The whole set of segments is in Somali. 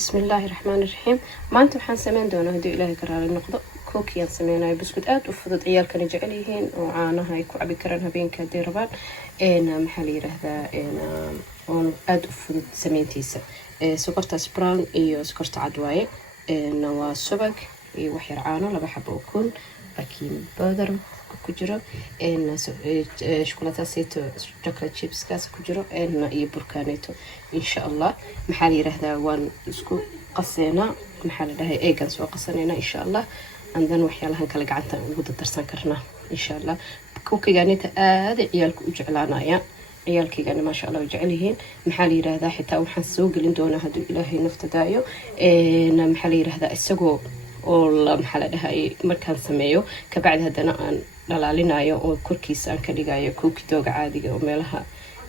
بسم الله الرحمن الرحيم. ما أنتم حان سمين دونا هدو إلهي كرالي النقطة كوكيان سميناي بسكوت آد وفضد عيال كان جعليهين وعانا هاي كعبي كران هبين كادي ربان محالي رهذا آد وفضد سمينتيسا سكرتا سبران إيو سكرتا عدواي نوا سبك إيو وحير عانا لبا حبا وكون باكين بودر كجرو شوكولاته سيتو شوكولاته شيبس كاس كجرو إيو بركانيتو إن شاء الله محالي رهذا وان اسكو قصينا محل لها ايجان سو قصنينا ان شاء الله عندنا وحيالها كلا قعدت ودا درسان كرنا ان شاء الله كوكيغانيتا aad ciyaalku u jeclaanaya ciyaalkayga ma sha Allah jecelyihiin maxaa yiraahdaa xitaa waxaan soo gelin doonaa haduu Ilaahay nafta daayo maxaa yiraahdaa isagoo oo la maxaa dhahay markaan sameeyo ka bacdi hadana aan dhalaalinayo oo korkiisa aan ka dhigayo cookie dooga caadiga oo meelaha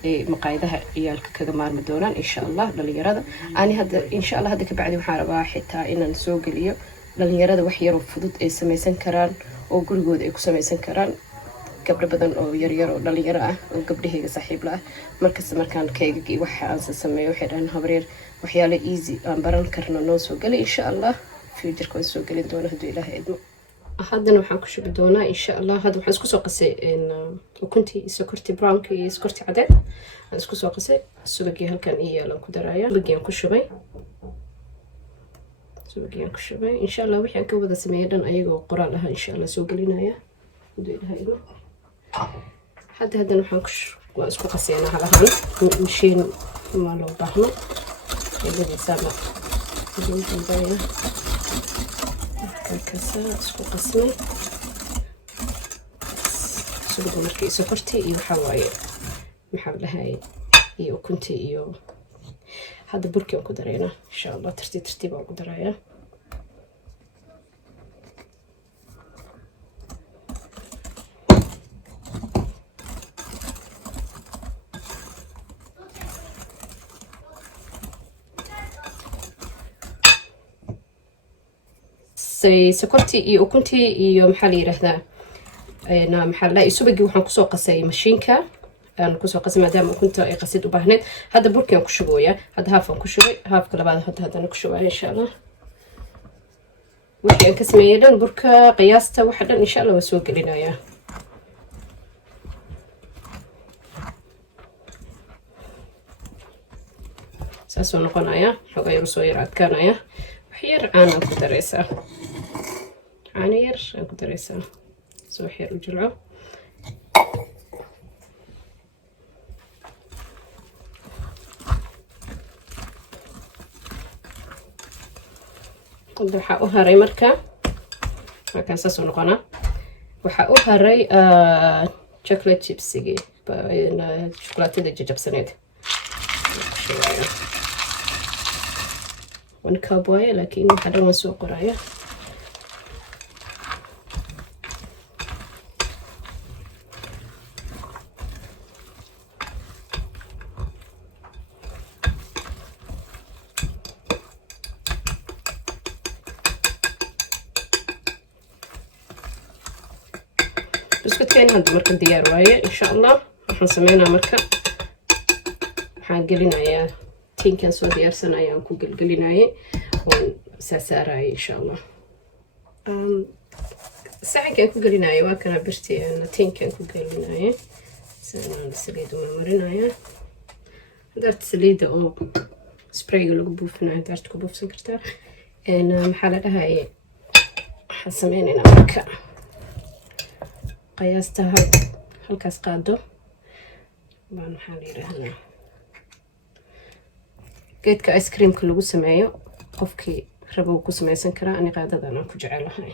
مقايدها عيالك كذا مار مدوران إن شاء الله لليرادة أنا هذا إن شاء الله هذا كبعد محاربة حتى إن نسوق اليوم لليرادة وحير وفضت سميسن كران أو جرجود إكو سميسن كران قبل بدن أو يريرو لليراه وقبل هيك صاحب له مركز مركان كيجي وحى أنسى سمي وحيران هبرير وحياله إيزي بران كرنا نوسوق إن شاء الله في جركون سوق اللي دونه هدو إله إدمو هذا waxaan ku shubi doonaa insha Allah hada waxaan isku soo qasay ukuntii sokorti brownki iyo sokorti cadeed aan isku soo qasay subagii halkan iyo la ku daraya subagii ku shubay insha Allah waxaan ka wada sameeyay dhan ayagoo qoraal ah insha Allah soo gelinaya hada waxaan isku qasaynaa halahan mashiin ma loo baahno labadiisa كسر اسكو قسمي سوق مركي سكرتي iyo xawaye maxaa lahaay iyo kunti iyo hada burki aan ku dareena insha Allah tartiib aan ku dareeyaa سكرتي iyo ukuntii iyo maxaa la yiraahdaa maxaa la subagii waxaan ku soo qasay mashiinka aan ku soo qasay maadaama ukunta ay qasid u baahneed hada burki aan ku shubooya hada haafan ku shubay haafka labaad hadana ku shubay insha Allah wixii aan ka sameeyay dhan burka qiyaasta waxa dhan insha Allah waa soo gelinayaa saasoo noqonaya xogaa yar soo yar adkaanaya waxyar aan ku dareysaa عنير أكو دريسة سو حير وجلعه waxaa u haray marka saas u noqona waxaa u haray chocolate chipsigi shukulaatada jajabsaneed wan cowboy laakiin waxa dhan waan soo qoraya بسكوتين هذا مركز ديار وايه إن شاء الله راح نسمينا مركز حنقلينايا تين كان سو ديار سنايا نكون قلقلينايا ونساساراي إن شاء الله ساعة كان كقلينايا واكنا برتي أنا تين كان كقلينايا سنة سليد ومرينايا درت سليد أو سبراي لو بوفنا درت كبوف سكرتار أنا محل لها حسمينا مركز قياستها halkaas qaado baan maxaa la yiraahdaa geedka ice creamka lagu sameeyo qofkii rabo ku sameysan kara ani qaadadan aan ku jecelahay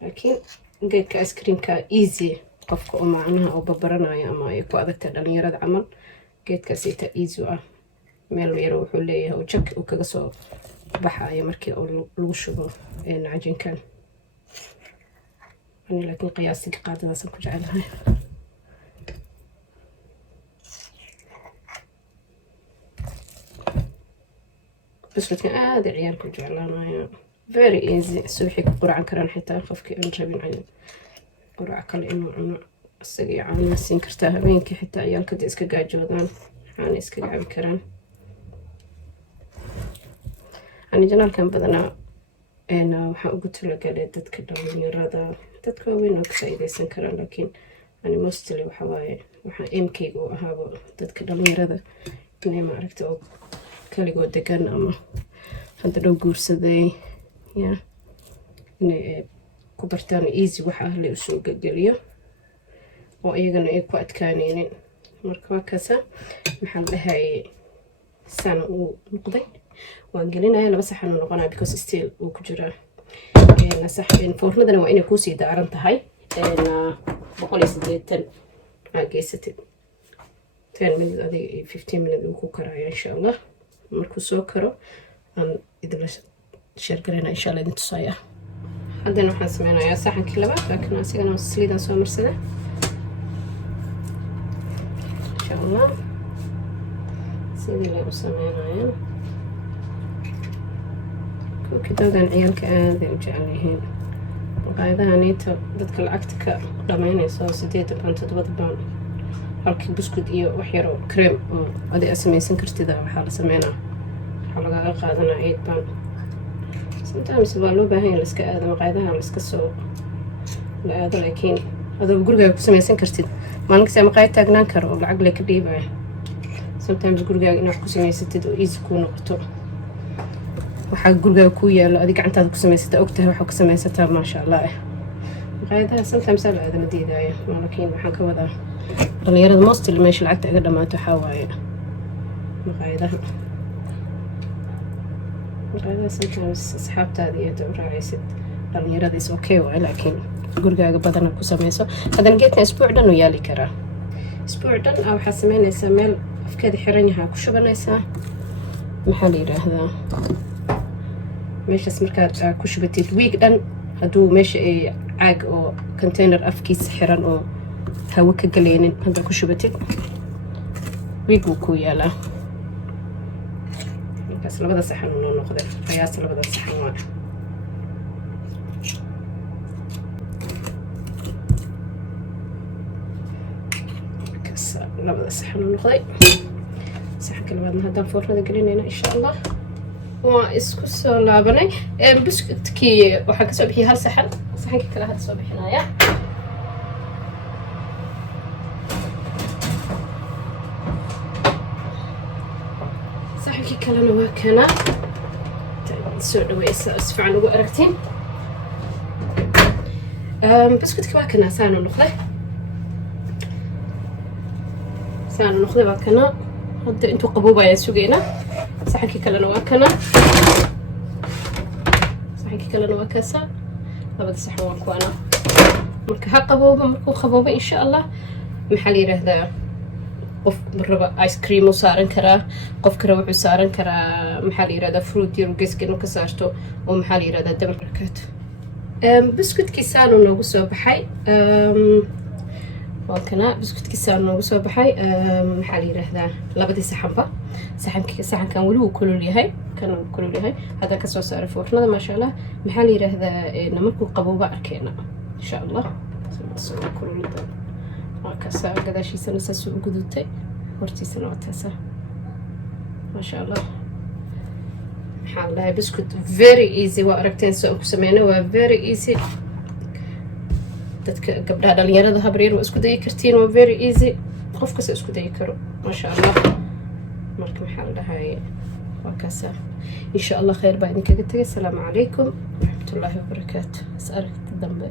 laakiin geedka ice creamka easy qofka oo macnaha oo babaranayo ama ay ku adagtahay dhalinyarada camal geedkaas ita easy ah meel yar wuxuu leeyahay oo jak uu kaga soo baxayo markii lagu shubo عجينكان أنا لكن قياسي قاعدة أصلا كجعلها بس لكن هذا عيال كجعلها very easy سوحي قرعة كران حتى خفك أنجبين عين قرعة كل إنه isagii caana siin kartaa habeenkii xitaa ciyaalka hadii iska gaajoodaan caana iskaga cabi karaan. ani janaalkan badanaa waxaan ugu talagalay dadka dhalinyarada, dadka waaweyn oo ka faa'iidaysan karaan, laakiin ani mostly waxa waaye waxaan aimkayga u ahaaba dadka dhalinyarada inay maaragta oo kaligoo degan ama hadda dhow guursaday inay ku bartaan easy waxa ah la usoo geliyo oo iyagana ay ku adkaanaynin. marka waa kaasa maxaan dhahay sana uu noqday waan gelinaya 2 saxan oo noqonaa because still uu ku jiraa saxan. foornadana waa inay kusii daaran tahay 180 geysatid 10 minutes adiga 15 minutes uu ku karaya insha Allah. markuu soo karo aan idin share gareyna insha Allah idin tusaya. haddana waxaan sameynayaa saxankii labaad, laakiin asigana saliidaan soo marsada insha Allah. sidii lagu sameynayo كدودان عيالك aad ay u jecel yihiin. maqaayadahanita dadka lacagta ka dhamaynayso 8 pound 7 pound halkii buskud iyo wax yar oo cream oo aad samaysan kartid waxaa la sameynaa waxa laga qaadanaa 8 pound. sometimes waa loo baahan yahay iska aad maqaayadaha la iska soo la aad, laakiin adoo guriga ku samaysan kartid maalinka maqaayad taagnaan karo oo lacag la ka dhiibay. sometimes guriga inaad ku samaysatid oo easy ku noqoto waxaa guriga ku yaalo adiga gacantaada ku samaysata ogtahay waxa ku samaysataa ma sha Allah. maqaayadaha sometimes la aadana diidaayo, laakiin waxaan ka wadaa dhalinyarada mostly meesha lacagta iga dhamaato waxaa waaye maqaayadaha sometimes asxaabtaada iyo dad raacaysid dhalinyarada is okay waaye, laakiin gurigaaga badana ku samayso. haddana geedkan isbuuc dhan u yaali karaa. isbuuc dhan waxaa samaynaysaa meel afkeeda xiran yahaa ku shubanaysaa maxaa la yidhaahdaa meeshaas markaad ku shubatid week dhan hadduu meesha ay caag oo container afkiisa xiran oo hawo ka galaynin hadda ku shubatid week wuu ku yaalaa. markaas 2 saxan noo noqday qiyaas 2 saxan waa markaas 2 saxan noqday. saxanka labaadna haddaan foornada gelinayna insha Allah. waa isku soo laabanay buskudkii waxaa ka soo bixiyay 1 saxan. saxankii kale hadda soo bixinaya saxankii kalena waa kana soo dhawaysa isfiican ugu aragtiin. buskudka waa kana saana noqday waa kana hadda intuu qaboobaya sugeynaa. saxankii kalena waa kana kaasa 2 saxan waa kuwana. marka ha qaboobo, markuu qaboobo insha Allah maxaa la yiraahdaa qof maraba ice cream u saaran karaa, qof kale wuxuu saaran karaa maxaa la yiraahdaa fruit yar geeskeena ka saarto oo maxaa la yiraahdaa double barakato. buskudkii saano noogu soo baxay waa kana buskudkii saano noogu soo baxay maxaa la yiraahdaa 2 saxanba. saxankan wali wuu kulul yahay, kan wuu kulul yahay. hadda ka soo saaray foornada ma sha Allah. maxaa la yiraahdaa markuu qaboobo arkeena insha Allah. soo kululada waa kaasa gadaashiisana saas u gudutay, hortiisana waa taasa ma sha Allah. maxaa la dhahay biscuit very easy waa aragteen soo ku sameeyna waa very easy. dadka gabdhaha dhalinyarada habreer waa isku dayi kartiin, waa very easy qof kasta isku dayi karo ma sha Allah. marka maxaa la dhahay waa kaasa insha Allah khayr baa idinkaga tagay. assalaamu calaykum waraxmatullaahi wabarakaatu. is aragti dambe.